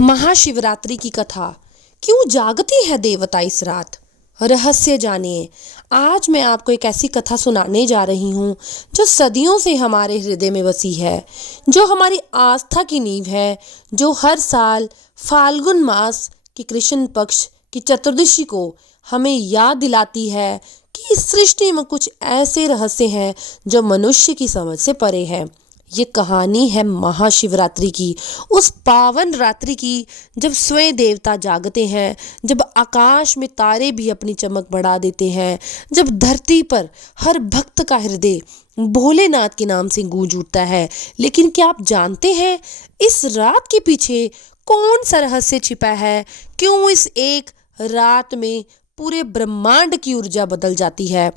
महाशिवरात्रि की कथा। क्यों जागती है देवता इस रात? रहस्य जानिए। आज मैं आपको एक ऐसी कथा सुनाने जा रही हूँ जो सदियों से हमारे हृदय में बसी है, जो हमारी आस्था की नींव है, जो हर साल फाल्गुन मास की कृष्ण पक्ष की चतुर्दशी को हमें याद दिलाती है कि इस सृष्टि में कुछ ऐसे रहस्य हैं जो मनुष्य की समझ से परे हैं। ये कहानी है महाशिवरात्रि की, उस पावन रात्रि की जब स्वयं देवता जागते हैं, जब आकाश में तारे भी अपनी चमक बढ़ा देते हैं, जब धरती पर हर भक्त का हृदय भोलेनाथ के नाम से गूंज उठता है। लेकिन क्या आप जानते हैं इस रात के पीछे कौन सा रहस्य छिपा है? क्यों इस एक रात में पूरे ब्रह्मांड की ऊर्जा बदल जाती है?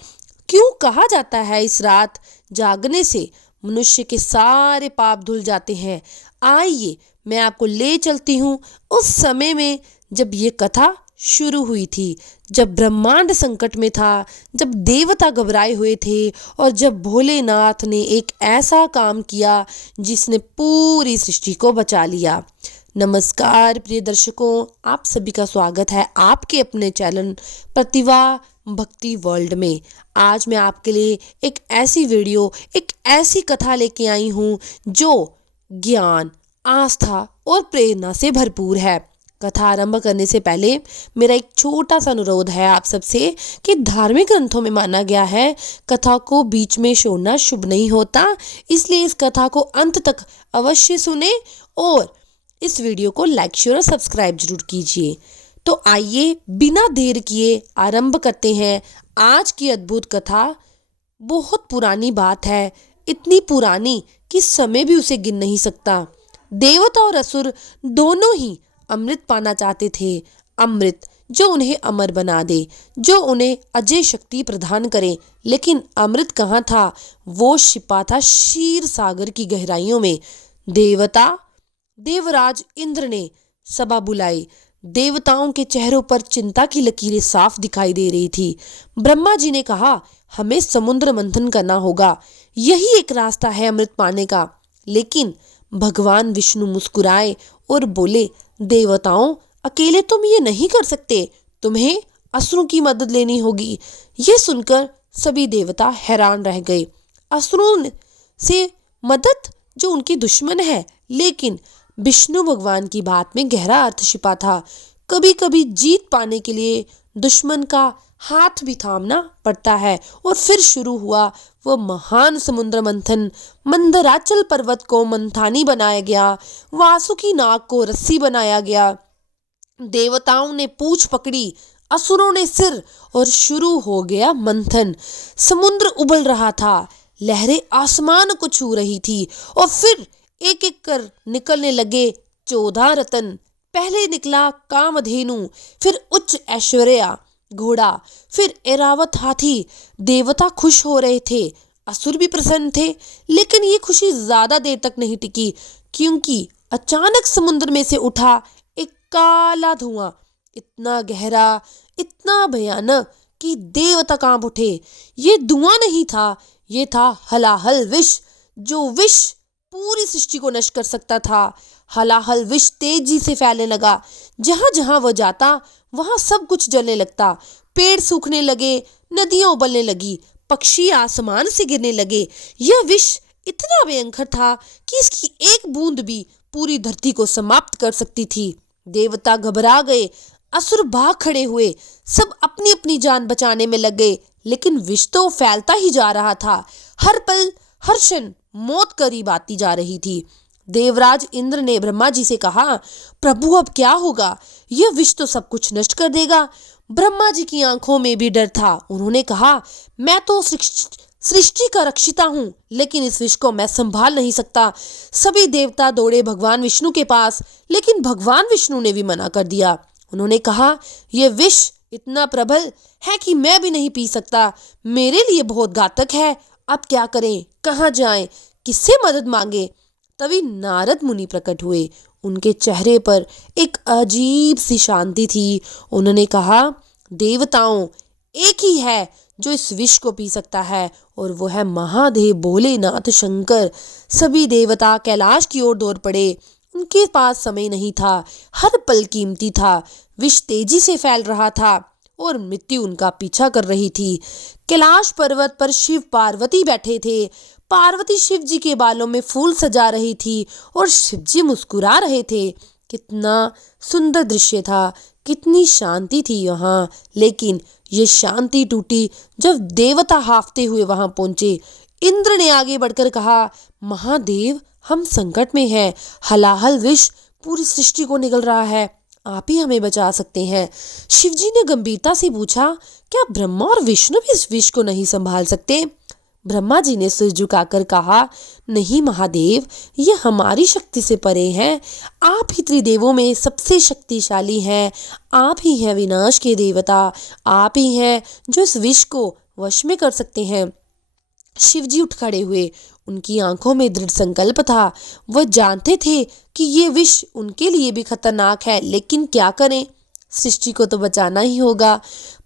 क्यों कहा जाता है इस रात जागने से मनुष्य के सारे पाप धुल जाते हैं? आइए मैं आपको ले चलती हूँ उस समय में जब ये कथा शुरू हुई थी, जब ब्रह्मांड संकट में था, जब देवता घबराए हुए थे और जब भोलेनाथ ने एक ऐसा काम किया जिसने पूरी सृष्टि को बचा लिया। नमस्कार प्रिय दर्शकों, आप सभी का स्वागत है आपके अपने चैनल प्रतिभा भक्ति वर्ल्ड में। आज मैं आपके लिए एक ऐसी वीडियो, एक ऐसी कथा लेके आई हूँ जो ज्ञान, आस्था और प्रेरणा से भरपूर है। कथा आरंभ करने से पहले मेरा एक छोटा सा अनुरोध है आप सबसे कि धार्मिक ग्रंथों में माना गया है कथा को बीच में छोड़ना शुभ नहीं होता, इसलिए इस कथा को अंत तक अवश्य सुने और इस वीडियो को लाइक, शेयर और सब्सक्राइब जरूर कीजिए। तो आइए बिना देर किए आरंभ करते हैं आज की अद्भुत कथा। बहुत पुरानी बात है, इतनी पुरानी कि समय भी उसे गिन नहीं सकता। देवता और असुर दोनों ही अमृत पाना चाहते थे, अमृत जो उन्हें अमर बना दे, जो उन्हें अजय शक्ति प्रदान करे। लेकिन अमृत कहाँ था? वो छिपा था क्षीर सागर की गहराइयों में। देवराज इंद्र ने सभा बुलाई। देवताओं के चेहरों पर चिंता की लकीरें साफ दिखाई दे रही थी। ब्रह्मा जी ने कहा, हमें समुद्र मंथन करना होगा, यही एक रास्ता है अमृत पाने का। लेकिन भगवान विष्णु मुस्कुराए और बोले, देवताओं अकेले तुम ये नहीं कर सकते, तुम्हें असुरों की मदद लेनी होगी। ये सुनकर सभी देवता हैरान रह गए। असुरों से मदद जो उनके दुश्मन है? लेकिन विष्णु भगवान की बात में गहरा अर्थ छिपा था। कभी कभी जीत पाने के लिए दुश्मन का हाथ भी थामना पड़ता है। और फिर शुरू हुआ वो महान समुद्र मंथन। मंदराचल पर्वत को मंथानी बनाया गया, वासुकी नाग को रस्सी बनाया गया, देवताओं ने पूंछ पकड़ी, असुरों ने सिर, और शुरू हो गया मंथन। समुद्र उबल रहा था, लहरें आसमान को छू रही थी और फिर एक एक कर निकलने लगे 14 रतन। पहले निकला कामधेनु, फिर उच्च ऐश्वर्या घोड़ा, फिर ऐरावत हाथी। देवता खुश हो रहे थे, असुर भी प्रसन्न थे। लेकिन ये खुशी ज्यादा देर तक नहीं टिकी, क्योंकि अचानक समुद्र में से उठा एक काला धुआं, इतना गहरा, इतना भयानक कि देवता कांप उठे। ये धुआं नहीं था, ये था हलाहल विष, जो विष पूरी सृष्टि को नष्ट कर सकता था। हलाहल विष तेजी से फैलने लगा। जहां जहां वह जाता वहां सब कुछ जलने लगता। पेड़ सूखने लगे, नदियां उबलने लगी, पक्षी आसमान से गिरने लगे। यह विष इतना भयंकर था कि इसकी एक बूंद भी पूरी धरती को समाप्त कर सकती थी। देवता घबरा गए, असुर भाग खड़े हुए, सब अपनी अपनी जान बचाने में लग गए। लेकिन विष तो फैलता ही जा रहा था। हर पल, हर क्षण मौत करीब आती जा रही थी। देवराज इंद्र ने ब्रह्मा जी से कहा, प्रभु अब क्या होगा? यह विष तो सब कुछ नष्ट कर देगा। ब्रह्मा जी की आंखों में भी डर था। उन्होंने कहा, मैं तो सृष्टि का रक्षिता हूँ, लेकिन इस विष को मैं संभाल नहीं सकता। सभी देवता दौड़े भगवान विष्णु के पास, लेकिन भगवान विष्णु ने भी मना कर दिया। उन्होंने कहा, यह विष इतना प्रबल है कि मैं भी नहीं पी सकता, मेरे लिए बहुत घातक है। अब क्या करें, कहाँ जाएं, किससे मदद मांगे? तभी नारद मुनि प्रकट हुए। उनके चेहरे पर एक अजीब सी शांति थी। उन्होंने कहा, देवताओं, एक ही है जो इस विष को पी सकता है, और वो है महादेव भोलेनाथ शंकर। सभी देवता कैलाश की ओर दौड़ पड़े। उनके पास समय नहीं था, हर पल कीमती था। विष तेजी से फैल रहा था और मृत्यु उनका पीछा कर रही थी। कैलाश पर्वत पर शिव पार्वती बैठे थे। पार्वती शिव जी के बालों में फूल सजा रही थी और शिव जी मुस्कुरा रहे थे। कितना सुंदर दृश्य था, कितनी शांति थी यहाँ। लेकिन ये शांति टूटी जब देवता हाफते हुए वहां पहुंचे। इंद्र ने आगे बढ़कर कहा, महादेव, हम संकट में हैं। हलाहल विष पूरी सृष्टि को निगल रहा है, आप ही हमें बचा सकते हैं। शिवजी ने गंभीरता से पूछा, क्या ब्रह्मा और विष्णु भी इस विष को नहीं संभाल सकते? ब्रह्मा जी ने सिर झुकाकर कहा, नहीं महादेव, ये हमारी शक्ति से परे हैं। आप ही त्रिदेवों में सबसे शक्तिशाली हैं। आप ही हैं विनाश के देवता। आप ही हैं जो इस विष को वश में कर सकते हैं। शिवजी उठ खड़े हुए। उनकी आंखों में दृढ़ संकल्प था। वह जानते थे कि ये विष उनके लिए भी खतरनाक है, लेकिन क्या करें, सृष्टि को तो बचाना ही होगा।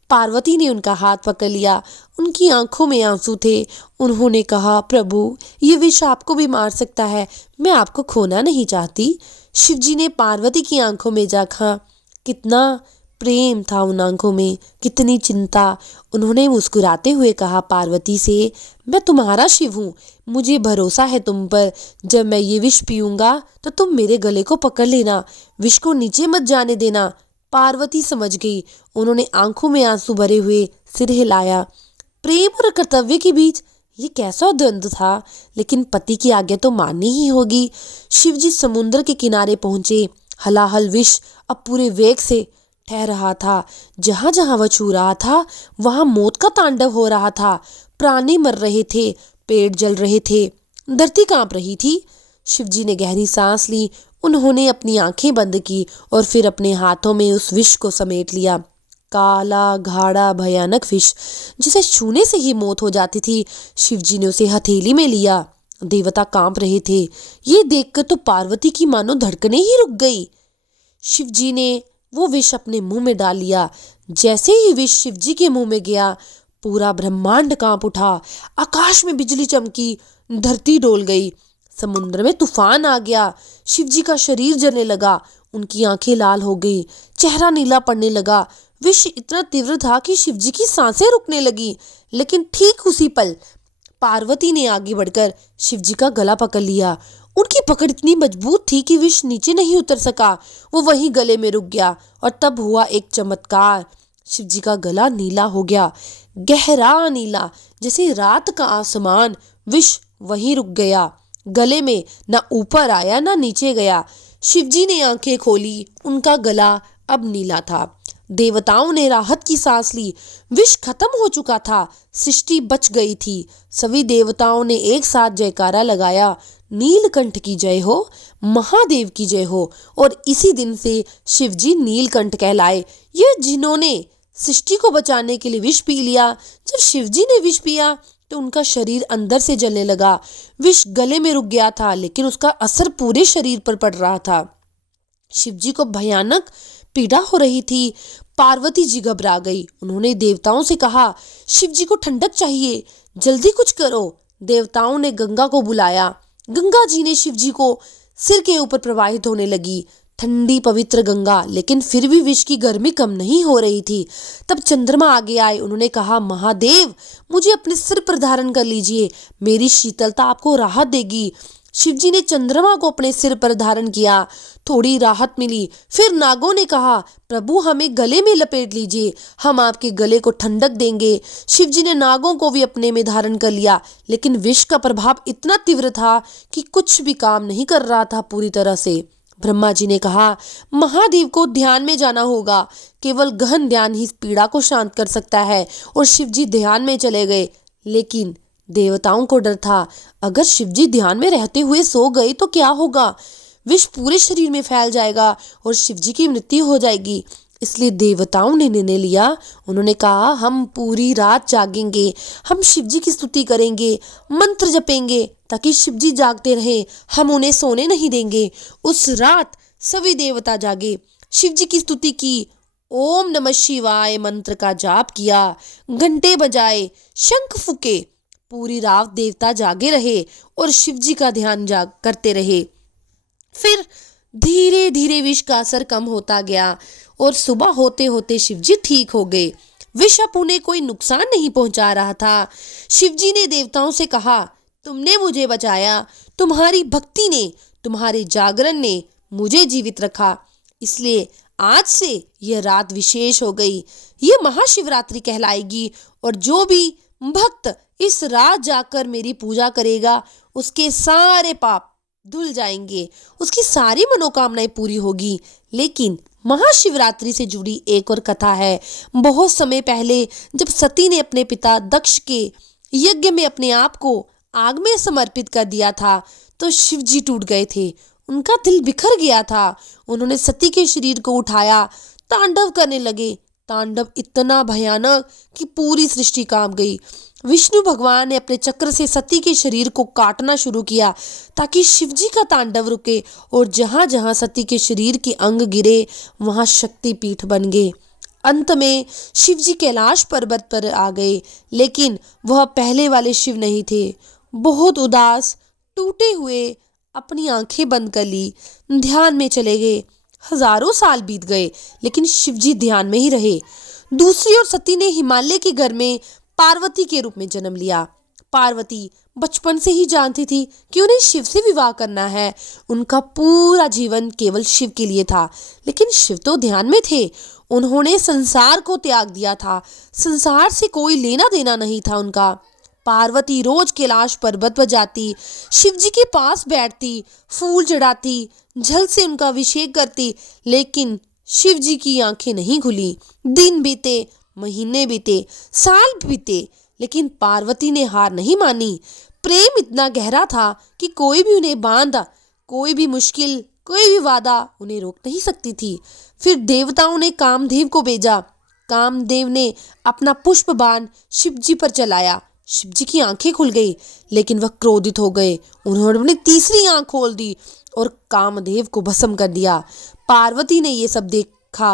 पार्वती ने उनका हाथ पकड़ लिया। उनकी आंखों में आंसू थे। उन्होंने कहा, प्रभु, ये विष आपको भी मार सकता है, मैं आपको खोना नहीं चाहती। शिवजी ने पार्वती की आंखों में झांका। कितना प्रेम था उन आंखों में, कितनी चिंता। उन्होंने मुस्कुराते हुए कहा पार्वती से, मैं तुम्हारा शिव हूँ, मुझे भरोसा है तुम पर। जब मैं ये विष पीऊंगा तो तुम मेरे गले को पकड़ लेना, विष को नीचे मत जाने देना। पार्वती समझ गई। उन्होंने आंखों में आंसू भरे हुए सिर हिलाया। प्रेम और कर्तव्य के बीच ये कैसा द्वंद्व था, लेकिन पति की आज्ञा तो माननी ही होगी। शिवजी समुद्र के किनारे पहुंचे। हलाहल विष अब पूरे वेग से ठहर रहा था। जहां जहां वह छू रहा था वहां मौत का तांडव हो रहा था। प्राणी मर रहे थे, पेड़ जल रहे थे, धरती कांप रही थी। शिवजी ने गहरी सांस ली। उन्होंने अपनी आंखें बंद की और फिर अपने हाथों में उस विष को समेट लिया। काला गाढ़ा भयानक विष, जिसे छूने से ही मौत हो जाती थी। शिवजी ने उसे हथेली में लिया। देवता कांप रहे थे। ये देखकर तो पार्वती की मानो धड़कनें ही रुक गई। शिवजी ने वो विष अपने मुंह में डाल लिया। जैसे ही विष शिवजी के मुंह में गया, पूरा ब्रह्मांड कांप उठा। आकाश में बिजली चमकी, धरती डोल गई, समुद्र में तूफान आ गया। शिवजी का शरीर जलने लगा, उनकी आंखें लाल हो गई, चेहरा नीला पड़ने लगा। विष इतना तीव्र था कि शिवजी की सांसें रुकने लगी। लेकिन ठीक उसी पल पार्वती ने आगे बढ़कर शिवजी का गला पकड़ लिया। उनकी पकड़ इतनी मजबूत थी कि विष नीचे नहीं उतर सका, वो वहीं गले में रुक गया। और तब हुआ एक चमत्कार। शिवजी का गला नीला हो गया, गहरा नीला, जैसे रात का आसमान। विष वहीं रुक गया, गले में ना ऊपर आया ना नीचे गया। शिवजी ने आंखें खोली, उनका गला अब नीला था। देवताओं ने राहत की सांस ली। विष खत्म हो चुका था, सृष्टि बच गई थी। सभी देवताओं ने एक साथ जयकारा लगाया, नीलकंठ की जय हो, महादेव की जय हो। और इसी दिन से शिवजी नीलकंठ कहलाए। ये जिन्होंने सृष्टि को बचाने के लिए विष पी लिया। जब शिवजी ने विष पिया तो उनका शरीर अंदर से जलने लगा। विष गले में रुक गया था, लेकिन उसका असर पूरे शरीर पर पड़ रहा था। शिवजी को भयानक पीड़ा हो रही थी। पार्वती जी घबरा गई। उन्होंने देवताओं से कहा, शिवजी को ठंडक चाहिए, जल्दी कुछ करो। देवताओं ने गंगा को बुलाया। गंगा जी ने शिवजी को सिर के ऊपर प्रवाहित होने लगी, ठंडी पवित्र गंगा। लेकिन फिर भी विष की गर्मी कम नहीं हो रही थी। तब चंद्रमा आगे आए। उन्होंने कहा, महादेव, मुझे अपने सिर पर धारण कर लीजिए, मेरी शीतलता आपको राहत देगी। शिवजी ने चंद्रमा को अपने सिर पर धारण किया। थोड़ी राहत मिली। फिर नागों ने कहा, प्रभु, हमें गले में लपेट लीजिए, हम आपके गले को ठंडक देंगे। शिवजी ने नागों को भी अपने में धारण कर लिया। लेकिन विष का प्रभाव इतना तीव्र था कि कुछ भी काम नहीं कर रहा था पूरी तरह से। ब्रह्मा जी ने कहा, महादेव को ध्यान में जाना होगा, केवल गहन ध्यान ही इस पीड़ा को शांत कर सकता है। और शिवजी ध्यान में चले गए। लेकिन देवताओं को डर था, अगर शिवजी ध्यान में रहते हुए सो गए तो क्या होगा? विष पूरे शरीर में फैल जाएगा और शिवजी की मृत्यु हो जाएगी। इसलिए देवताओं ने निर्णय लिया। उन्होंने कहा, हम पूरी रात जागेंगे, हम शिवजी की स्तुति करेंगे, मंत्र जपेंगे, ताकि शिवजी जागते रहें, हम उन्हें सोने नहीं देंगे। उस रात सभी देवता जागे, शिवजी की स्तुति की, ओम नमः शिवाय मंत्र का जाप किया, घंटे बजाए, शंख फूके। पूरी रात देवता जागे रहे और शिवजी का ध्यान करते रहे। फिर धीरे धीरे विष का असर कम होता गया और सुबह होते होते शिवजी ठीक हो गए। विष अब उन्हें कोई नुकसान नहीं पहुंचा रहा था। शिवजी ने देवताओं से कहा, तुमने मुझे बचाया, तुम्हारी भक्ति ने, तुम्हारे जागरण ने मुझे जीवित रखा, इसलिए आज से यह रात विशेष हो गई। यह महाशिवरात्रि कहलाएगी और जो भी भक्त इस रात जाकर मेरी पूजा करेगा उसके सारे पाप धुल जाएंगे, उसकी सारी मनोकामनाएं पूरी होगी। लेकिन महाशिवरात्रि से जुड़ी एक और कथा है। बहुत समय पहले जब सती ने अपने पिता दक्ष के यज्ञ में अपने आप को आग में समर्पित कर दिया था तो शिवजी टूट गए थे, उनका दिल बिखर गया था। उन्होंने सती के शरीर को उठाया, तांडव करने लगे। तांडव इतना भयानक कि पूरी सृष्टि कांप गई। विष्णु भगवान ने अपने चक्र से सती के शरीर को काटना शुरू किया ताकि शिवजी का तांडव रुके और जहां जहां सती के शरीर के अंग गिरे वहां शक्तिपीठ बन गए। अंत में शिवजी कैलाश पर्वत पर आ गए, लेकिन वह पहले वाले शिव नहीं थे। बहुत उदास, टूटे हुए अपनी आंखें बंद कर ली, ध्यान में चले गए। हजारों साल बीत गए लेकिन शिवजी ध्यान में ही रहे। दूसरी ओर सती ने हिमालय के घर में पार्वती के रूप में जन्म लिया। पार्वती बचपन से ही जानती थी कि उन्हें शिव से विवाह करना है। उनका पूरा जीवन केवल शिव के लिए था, लेकिन शिव तो ध्यान में थे। उन्होंने संसार को त्याग दिया था, संसार से कोई लेना देना नहीं था उनका। पार्वती रोज कैलाश पर्वत पर जाती, शिवजी के पास बैठती, फूल चढ़ाती, जल से उनका अभिषेक करती, लेकिन शिवजी की आंखें नहीं खुली। दिन बीते, महीने बीते, साल बीते, लेकिन पार्वती ने हार नहीं मानी। प्रेम इतना गहरा था कि कोई भी उन्हें बांधा, कोई भी मुश्किल, कोई भी वादा उन्हें रोक नहीं सकती थी। फिर देवताओं ने कामदेव को भेजा। कामदेव ने अपना पुष्प बाण शिवजी पर चलाया। शिवजी की आंखें खुल गई, लेकिन वह क्रोधित हो गए। उन्होंने अपनी तीसरी आंख खोल दी और कामदेव को भस्म कर दिया। पार्वती ने यह सब देखा।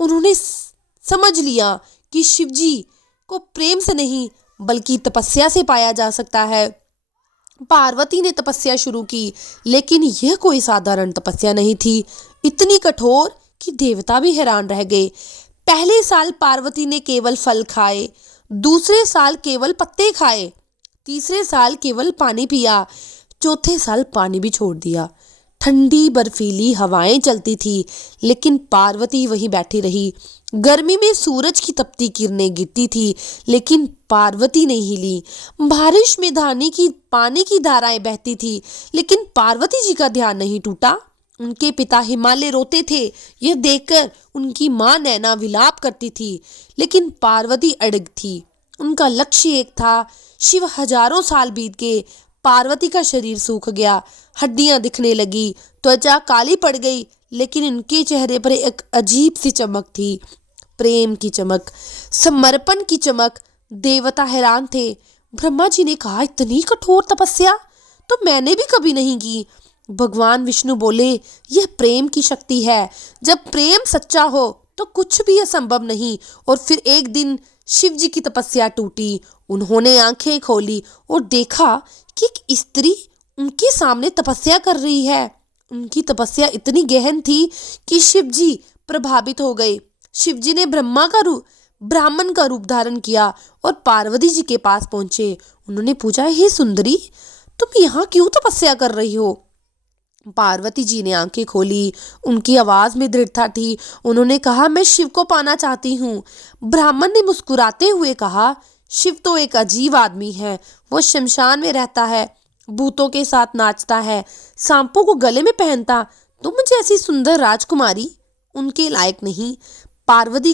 उन्होंने समझ लिया कि शिवजी को प्रेम से नहीं बल्कि तपस्या से पाया जा सकता है। पार्वती ने तपस्या शुरू की, लेकिन यह कोई साधारण तपस्या नहीं थी, इतनी कठोर कि देवता भी हैरान रह गए। पहले साल पार्वती ने केवल फल खाए, दूसरे साल केवल पत्ते खाए, तीसरे साल केवल पानी पिया, चौथे साल पानी भी छोड़ दिया। ठंडी बर्फीली हवाएं चलती थी, लेकिन पार्वती वहीं बैठी रही। गर्मी में सूरज की तपती किरणें गिरती थी, लेकिन पार्वती नहीं हिली। बारिश में पानी की धाराएं बहती थी, लेकिन पार्वती जी का ध्यान नहीं टूटा। उनके पिता हिमालय रोते थे, यह देखकर उनकी माँ नैना विलाप करती थी, लेकिन पार्वती अड़ग थी। उनका लक्ष्य एक था। शिव हजारों साल बीत गए, पार्वती का शरीर सूख गया, हड्डियां दिखने लगी, त्वचा काली पड़ गई, लेकिन उनके चेहरे पर एक अजीब सी चमक थी, प्रेम की चमक, समर्पण की चमक। देवता हैरान थे। ब्रह्मा जी ने कहा, इतनी कठोर तपस्या तो मैंने भी कभी नहीं की। भगवान विष्णु बोले, यह प्रेम की शक्ति है। जब प्रेम सच्चा हो तो कुछ भी असंभव नहीं। और फिर एक दिन शिव जी की तपस्या टूटी। उन्होंने आंखें खोली और देखा कि एक स्त्री उनके सामने तपस्या कर रही है। उनकी तपस्या इतनी गहन थी कि शिव जी प्रभावित हो गए। शिव जी ने ब्राह्मण का रूप धारण किया और पार्वती जी के पास पहुंचे। उन्होंने पूछा, हे सुंदरी, तुम यहाँ क्यों तपस्या कर रही हो? पार्वती जी ने आंखें खोली। उनकी आवाज में दृढ़ता थी। उन्होंने कहा, मैं शिव को पाना चाहती हूँ। ब्राह्मण ने मुस्कुराते हुए कहा, शिव तो एक अजीब आदमी है। वो शमशान में रहता है, भूतों के साथ नाचता है, सांपों को गले में पहनता। तुम मुझे ऐसी सुंदर राजकुमारी उनके लायक नहीं। पार्वती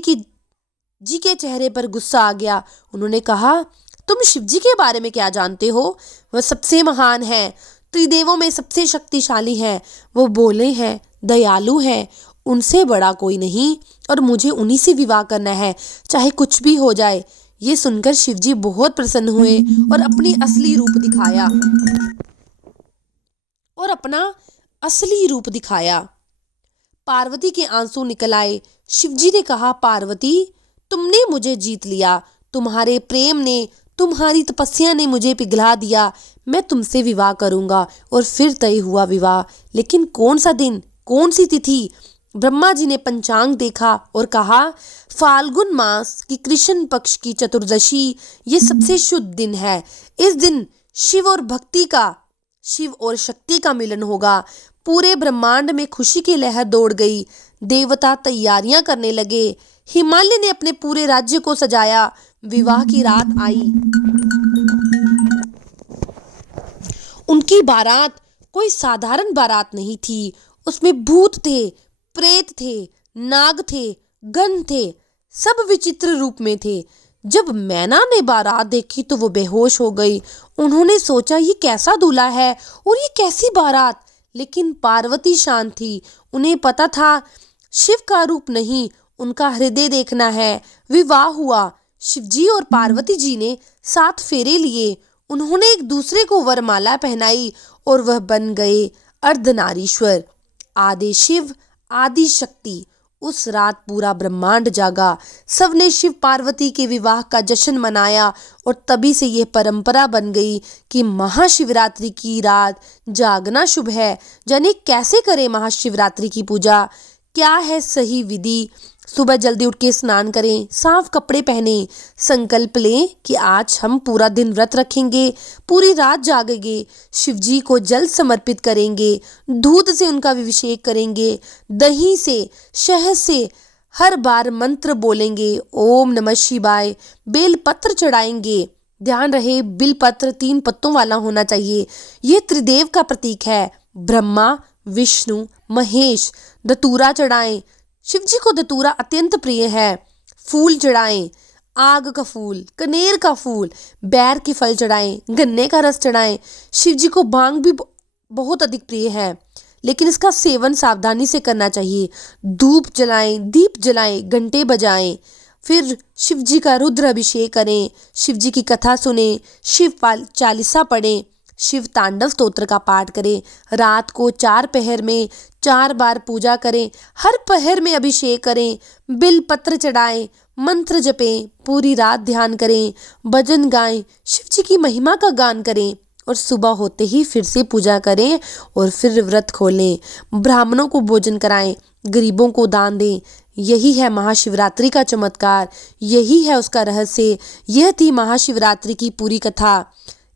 जी के चेहरे पर गुस्सा आ गया। उन्होंने कहा, तुम शिव जी के बारे में क्या जानते हो? वह सबसे महान है, त्रिदेवों में सबसे शक्तिशाली है। वो भोले हैं, दयालु हैं, उनसे बड़ा कोई नहीं, और मुझे उन्हीं से विवाह करना है, चाहे कुछ भी हो जाए। ये सुनकर शिवजी बहुत प्रसन्न हुए और अपना असली रूप दिखाया। पार्वती के आंसू निकल आए। शिवजी ने कहा, पार्वती, तुमने मुझे जीत लिया। तुम्हारे प्रेम ने, तुम्हारी तपस्या ने मुझे पिघला दिया। मैं तुमसे विवाह करूंगा। और फिर तय हुआ विवाह। लेकिन कौन सा दिन, कौन सी तिथि? ब्रह्मा जी ने पंचांग देखा और कहा, फाल्गुन मास की कृष्ण पक्ष की चतुर्दशी ये सबसे शुद्ध दिन है। इस दिन शिव और शक्ति का मिलन होगा। पूरे ब्रह्मांड में खुशी की लहर दौड़ गई। देवता तैयारियां करने लगे। हिमालय ने अपने पूरे राज्य को सजाया। विवाह की रात आई। उनकी बारात कोई साधारण बारात नहीं थी। उसमें भूत थे, प्रेत थे, नाग थे, गण थे, सब विचित्र रूप में थे। जब मैना ने बारात देखी तो वो बेहोश हो गई। उन्होंने सोचा, ये कैसा दूल्हा है और ये कैसी बारात। लेकिन पार्वती शांत थी। उन्हें पता था शिव का रूप नहीं, उनका हृदय देखना है। विवाह हुआ। शिवजी और पार्वती जी ने 7 फेरे लिए। उन्होंने एक दूसरे को वरमाला पहनाई और वह बन गए अर्धनारीश्वर, आदि शिव, आदि शक्ति। उस रात पूरा ब्रह्मांड जागा। सबने शिव पार्वती के विवाह का जश्न मनाया और तभी से यह परंपरा बन गई कि महाशिवरात्रि की रात जागना शुभ है। जाने कैसे करें महाशिवरात्रि की पूजा? क्या है सही विधि? सुबह जल्दी उठ के स्नान करें, साफ कपड़े पहने, संकल्प लें कि आज हम पूरा दिन व्रत रखेंगे, पूरी रात जागेंगे, शिवजी को जल समर्पित करेंगे, दूध से उनका अभिषेक करेंगे, दही से, शहद से हर बार मंत्र बोलेंगे, ओम नमः शिवाय, बेल पत्र चढ़ाएंगे। ध्यान रहे, बिल पत्र 3 पत्तों वाला होना चाहिए। ये त्रिदेव का प्रतीक है। ब्रह्मा, विष्णु, महेश। धतूरा चढ़ाएं। शिवजी को धतूरा अत्यंत प्रिय है। फूल चढ़ाएं, आग का फूल, कनेर का फूल, बैर के फल चढ़ाएं, गन्ने का रस चढ़ाएं। शिवजी को भांग भी बहुत अधिक प्रिय है, लेकिन इसका सेवन सावधानी से करना चाहिए। धूप जलाएं, दीप जलाएं, घंटे बजाएं। फिर शिवजी का रुद्र अभिषेक करें, शिवजी की कथा सुने, शिव चालीसा पढ़ें, शिव तांडव स्तोत्र का पाठ करें। रात को 4 पहर में 4 बार पूजा करें। हर पहर में अभिषेक करें, बिल पत्र चढ़ाएं, मंत्र जपें, पूरी रात ध्यान करें, भजन गाएं, शिव जी की महिमा का गान करें और सुबह होते ही फिर से पूजा करें और फिर व्रत खोलें। ब्राह्मणों को भोजन कराएं, गरीबों को दान दें। यही है महाशिवरात्रि का चमत्कार, यही है उसका रहस्य। यह थी महाशिवरात्रि की पूरी कथा।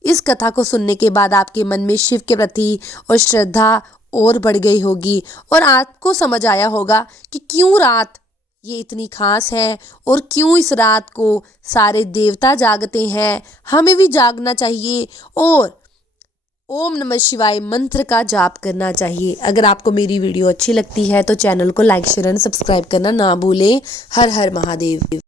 इस कथा को सुनने के बाद आपके मन में शिव के प्रति और श्रद्धा और बढ़ गई होगी और आपको समझ आया होगा कि क्यों रात ये इतनी खास है और क्यों इस रात को सारे देवता जागते हैं। हमें भी जागना चाहिए और ओम नमः शिवाय मंत्र का जाप करना चाहिए। अगर आपको मेरी वीडियो अच्छी लगती है तो चैनल को लाइक, शेयर एंड सब्सक्राइब करना ना भूलें। हर हर महादेव।